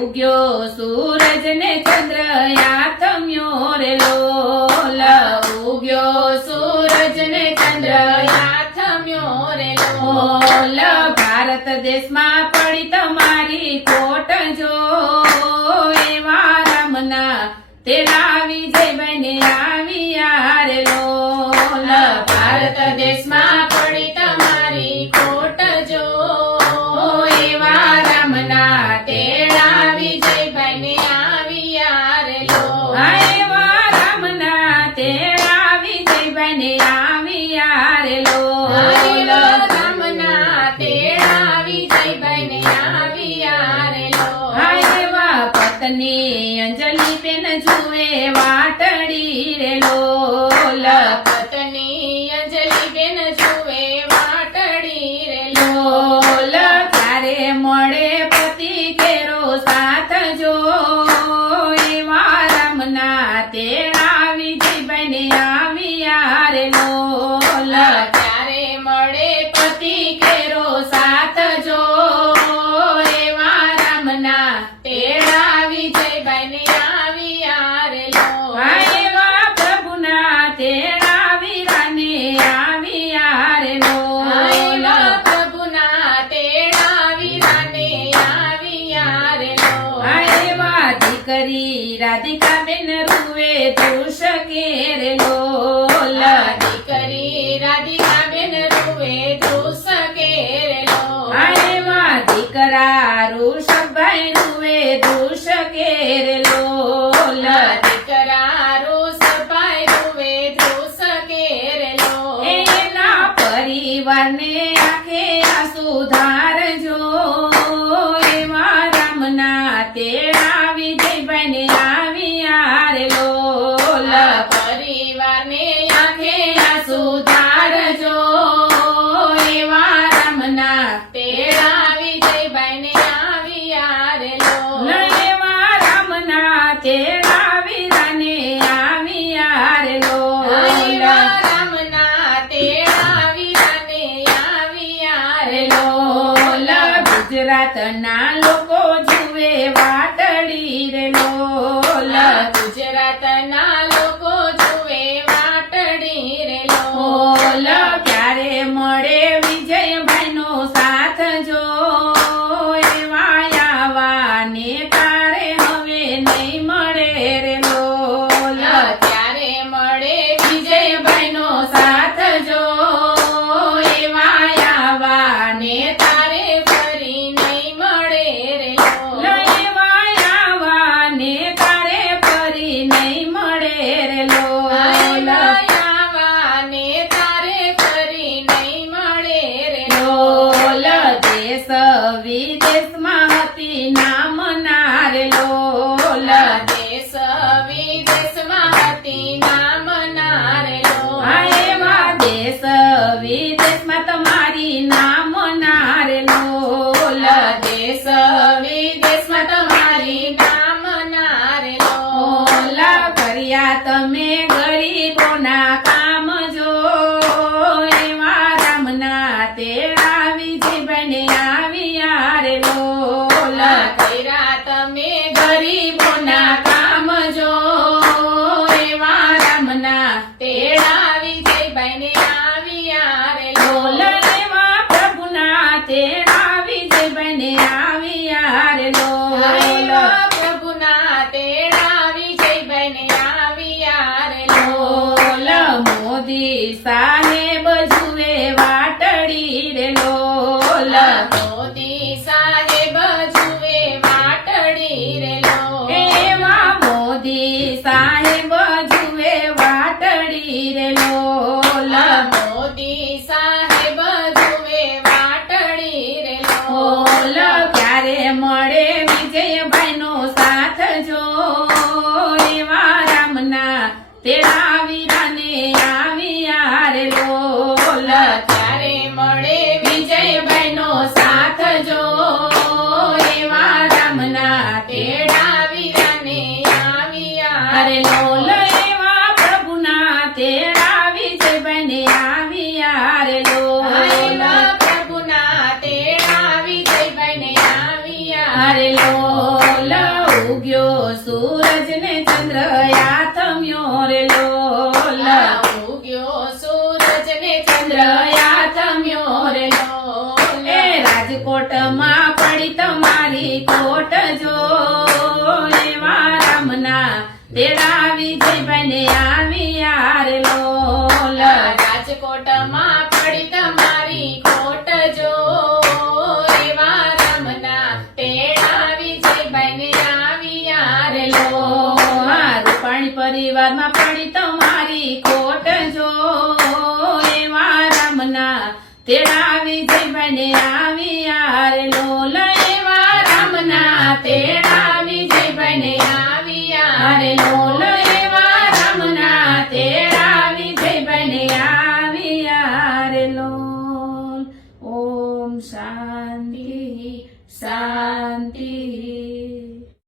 ઉગ્યો સૂરજ ને ચંદ્ર યાથમ્યો રે લોલ. ઉગ્યો સૂરજ ને ચંદ્ર યાથમ્યો રે લોલ. ભારત દેશમાં પડી તમારી કોટ જો. એવા રમના તેરા વિજય ને અંજલિ બેન જુએ વાટ હાય વા દીકરી રાધિકા બેન રૂવે તું શકે રે લોલ દીકરી રાધિકા બેન રૂવે તું શકે રે લોલ હાય વા દીકરા રૂષભાઈ રૂવે તું શકે રે લોલ દીકરા રૂષભાઈ રૂવે તું શકે રે લોલ એના પરિવારને ગુજરાતના લોકો જુએ વા વિદેશમાં તમારી નામ નાર લોલ દેશ વિદેશમાં તમારી નામ નાર લોલ તમે ગરીબોના કામ જો. એવા રામના તેરા વિજય બને આવી યાર લોલ તમે ગરીબોના જુએ વાટડી રે લોલા કરજો. એવા રામના તેડા વીરાને આવ્યા. અરે લોલ એવા પ્રભુના તેડા વિજય બને આવ્યા. અરે લોલ પ્રભુના તેડા વિજય બને આવ્યા. અરે લોલ ઉગ્યો સૂરજ ને ચંદ્ર યા થમ્યો રે લોલ કોટ જો એવા રામના તેડા વિજયભાઈ ને આવી યાર લોલ રાજકોટમાં પડી તમારી કોટ જો એવા રમના વિજયભાઈ ને આવી યાર લો. રૂપાણી પરિવારમાં પડી તમારી કોટ જો એવા રામના તેડા વિજયભાઈ ને આવી